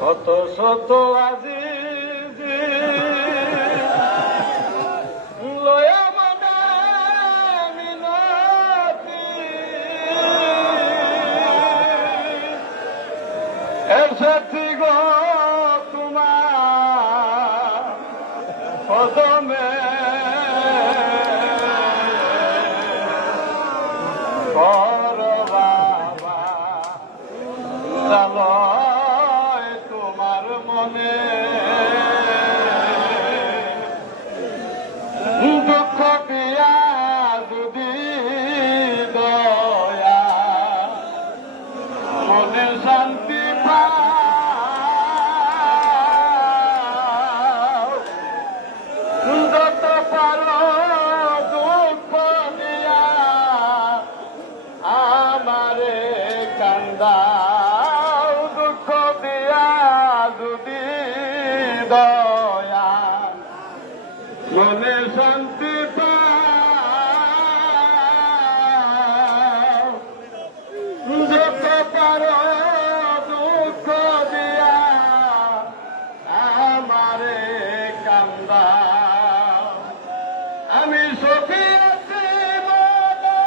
শত শত আজিজি লয়া মনে মিনতি এসেছি গো তোমার কদমে কর বাবা জালয় তোমার মনে দুঃখ দিয়া যদি দয়া মনে শান্তি পাও যত পারো দুঃখ দিয়া আমারে কান্দাও দুঃখ দিয়া যদি দয়া মনে শান্তি পাও যত পারো দুঃখ দিয়া আমারে কান্দাও আমি সুখী আছি মনে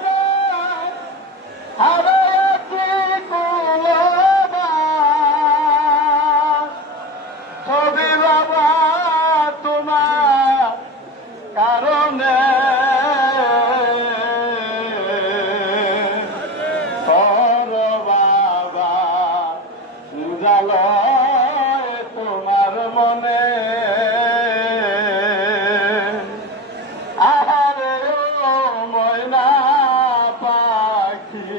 প্রাণ হারাইছি কুলবা ছবি বাবা তোমার কারণে কর বাবা জালয় তোমার মনে আহারে ও ময়না পাখি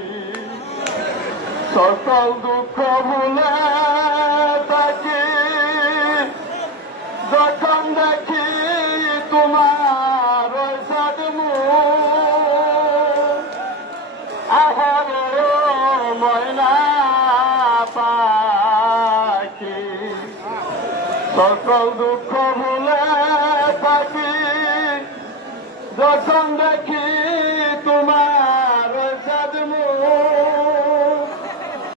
সকল দুঃখ ভুলে থাকি যখন দেখি তোমার ওই সাদমুখ আহারে ও ময়না পাখি সকল দুঃখ ভুলে থাকি যখন দেখি তোমার